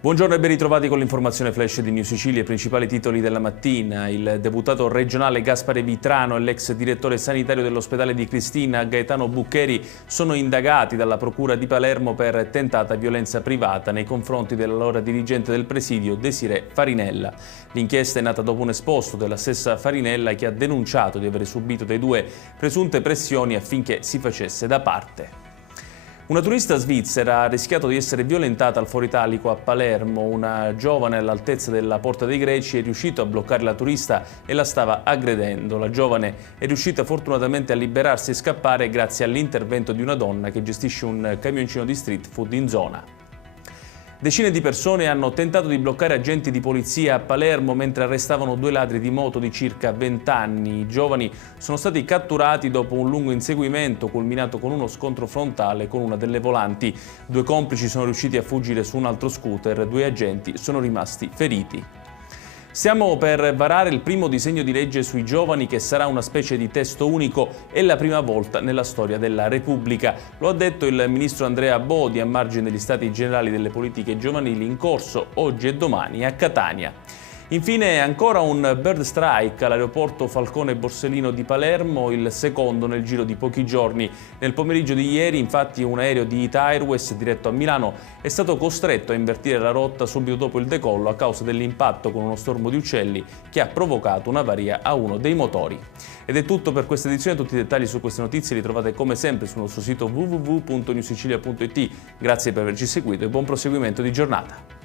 Buongiorno e ben ritrovati con l'informazione flash di New Sicilia, i principali titoli della mattina. Il deputato regionale Gaspare Vitrano e l'ex direttore sanitario dell'ospedale di Cristina, Gaetano Buccheri, sono indagati dalla Procura di Palermo per tentata violenza privata nei confronti dell'allora dirigente del presidio, Desirée Farinella. L'inchiesta è nata dopo un esposto della stessa Farinella che ha denunciato di aver subito dai due presunte pressioni affinché si facesse da parte. Una turista svizzera ha rischiato di essere violentata al Foro Italico a Palermo. Una giovane all'altezza della Porta dei Greci è riuscito a bloccare la turista e la stava aggredendo. La giovane è riuscita fortunatamente a liberarsi e scappare grazie all'intervento di una donna che gestisce un camioncino di street food in zona. Decine di persone hanno tentato di bloccare agenti di polizia a Palermo mentre arrestavano due ladri di moto di circa 20 anni. I giovani sono stati catturati dopo un lungo inseguimento culminato con uno scontro frontale con una delle volanti. Due complici sono riusciti a fuggire su un altro scooter, due agenti sono rimasti feriti. Stiamo per varare il primo disegno di legge sui giovani che sarà una specie di testo unico e la prima volta nella storia della Repubblica. Lo ha detto il ministro Andrea Bodi a margine degli Stati Generali delle Politiche Giovanili in corso oggi e domani a Catania. Infine ancora un bird strike all'aeroporto Falcone Borsellino di Palermo, il secondo nel giro di pochi giorni. Nel pomeriggio di ieri infatti un aereo di Ita Airways diretto a Milano è stato costretto a invertire la rotta subito dopo il decollo a causa dell'impatto con uno stormo di uccelli che ha provocato un'avaria a uno dei motori. Ed è tutto per questa edizione, tutti i dettagli su queste notizie li trovate come sempre sul nostro sito www.newsicilia.it. Grazie per averci seguito e buon proseguimento di giornata.